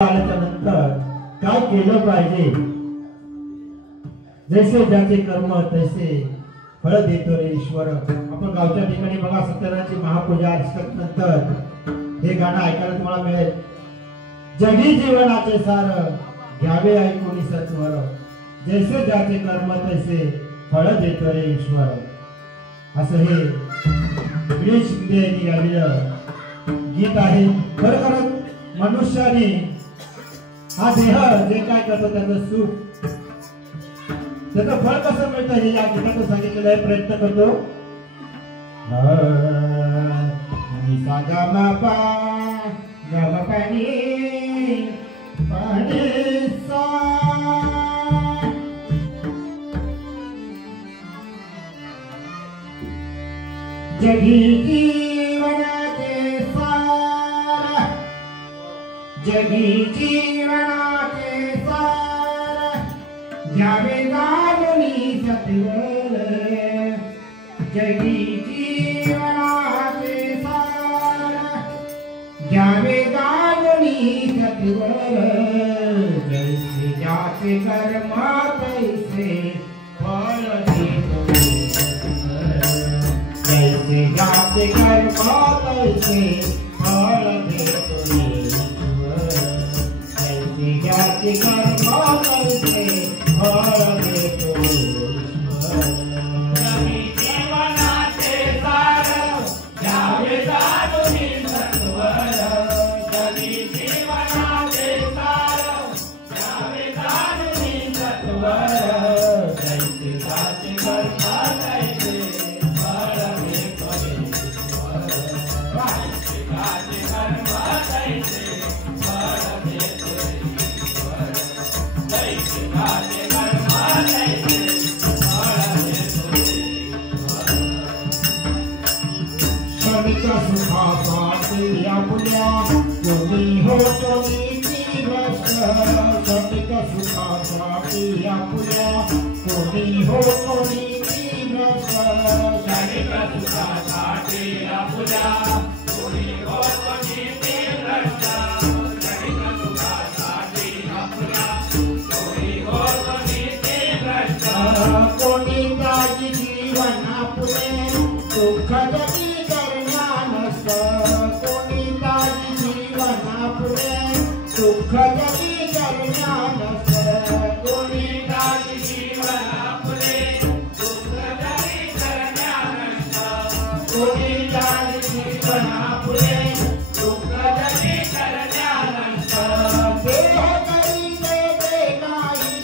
नंतर काय केलं पाहिजे, जैसे ज्याचे कर्म तैसे फळ देतो रे ईश्वर। आपण गावच्या ठिकाणी बघा सत्यनारायणची महापूजा नंतर हे गाणं ऐकायला तुम्हाला मिळेल। जगी जीवनाचे सार घ्यावे ऐकून सत्वर, जैसे ज्याचे कर्म तैसे फळ देतो रे ईश्वर। असं हे गिरीश शिंदे यांनी गायलेलं गीत आहे। खरोखरच मनुष्याने हा देह जे काय करतो त्याचं सुख त्याचं फळ कसं मिळतं हे या गीतातून सांगितलेलं आहे। प्रयत्न करतो निसा गा पा गा पाणी पाणी सा, जगी जीवनाचे सार, जगी जीवनाचे सार घ्यावे गावनी सत्वर, जगी जीवनाचे सार घ्यावे गावनी सत्वर, जैसे ज्याचे कर्म तैसे फळ देतो, जैसे ज्याचे कर्म तैसे फळ देतो, जैसे ज्याचे कर्म तैसे फळ देतो ईश्वर। जगी जीवनाचे सार घ्यावे गावनी सत्वर, जगी जीवनाचे सार घ्यावे गावनी सत्वर, जैसे ज्याचे कर्म तैसे फळ देतो ईश्वर, जैसे ज्याचे कर्म तैसे फळ देतो ईश्वर, जैसे ज्याचे कर्म तैसे फळ देतो ईश्वर। क्षणिक सुखासाठी आपल्या कोणी होतो नीती भ्रष्ट, क्षणिक सुखासाठी आपल्या कोणी होतो नीती भ्रष्ट, क्षणिक सुखासाठी आपल्या कोणी होतो नीती भ्रष्ट, क्षणिक सुखासाठी आपल्या कोणी होतो नीती भ्रष्ट, कोणी त्याची जीवन आपले सुख जगी करण्या नसत, कोणी त्याची जीवन आपले सुख जगी करण्या नसत, कोणी त्याची जीवन आपले सुख जगी करण्या नसत, कोणी त्याची जीवन आपले सुख जगी करण्या नसत, देह करी देते काही,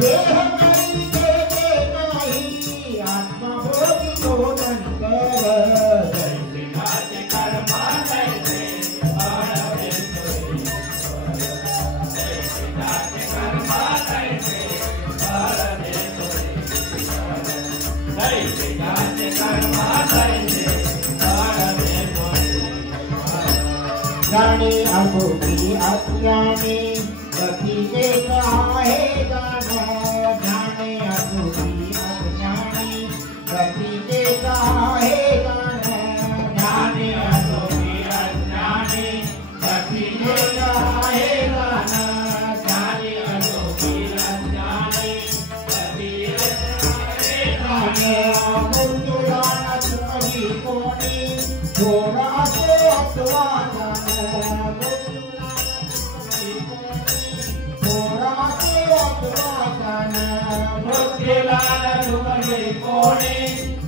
देह करी देते काही, आत्मा भोगी तो नंतर, जैसे ज्याचे कर्म तैसे फळ देतो ईश्वर, जैसे ज्याचे कर्म तैसे फळ देतो ईश्वर, जैसे ज्याचे कर्म तैसे फळ देतो ईश्वर। जाणे अभोगी अज्ञानी गती एक आहे जाणं, जाणे अभोगी अज्ञानी गती एक आहे जाणं, जाणे अभोगी अज्ञानी गती एक आहे जाणं, जाणे अभोगी अज्ञानी गती एक आहे जाणं, मृत्यूला नसली कोणी थोडा असे अथवा जाणं, मृत्यूला नसली कोणी थोडा असे अथवा जाणं, मृत्यूला नसली कोणी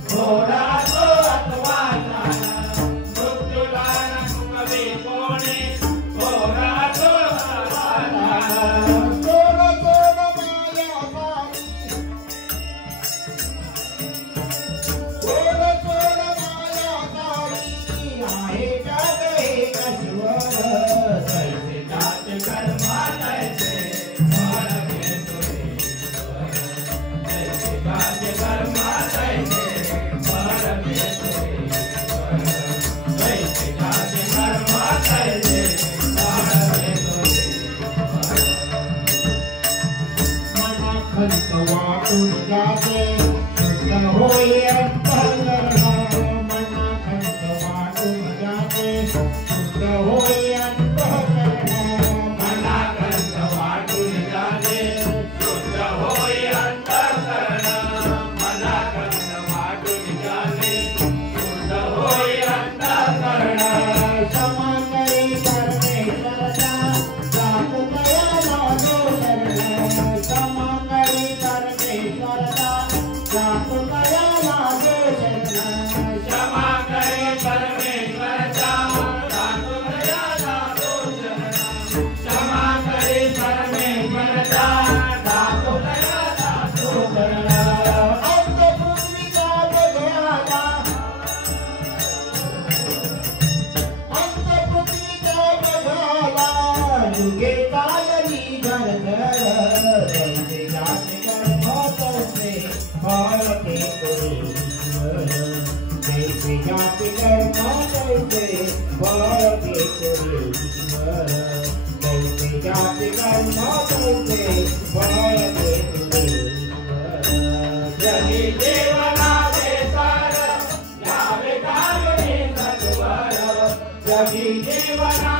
थोडा असो अथवा जाणं, मृत्यूला नसली कोणी थोडा असो अथवा जाणं, सोड सोड माया सारी, सोड सोड माया सारी, आहे जग एक ईश्वर, जैसे ज्याचे कर्म तैसे फळ देतो ईश्वर, जैसे ज्याचे कर्म तैसे फळ देतो ईश्वर, जैसे ज्याचे कर्म तैसे फळ क्षमा करे परमेश्वरचा जात तया लागो शरण क्षमा करे परमेश्वरचा जात तया लागो शरण क्षमा करे परमेश्वरचा जात तया लागो शरण क्षमा करे परमेश्वरचा जात तया लागो शरण युगे कालनी घर घर जैसे जात कर मौत से फल के ईश्वर जैसे जात कर मौत से फल के ईश्वर जैसे जात कर मौत से फल के ईश्वर जगी देवना देसार यावे कालनी सत्वर जगी देवना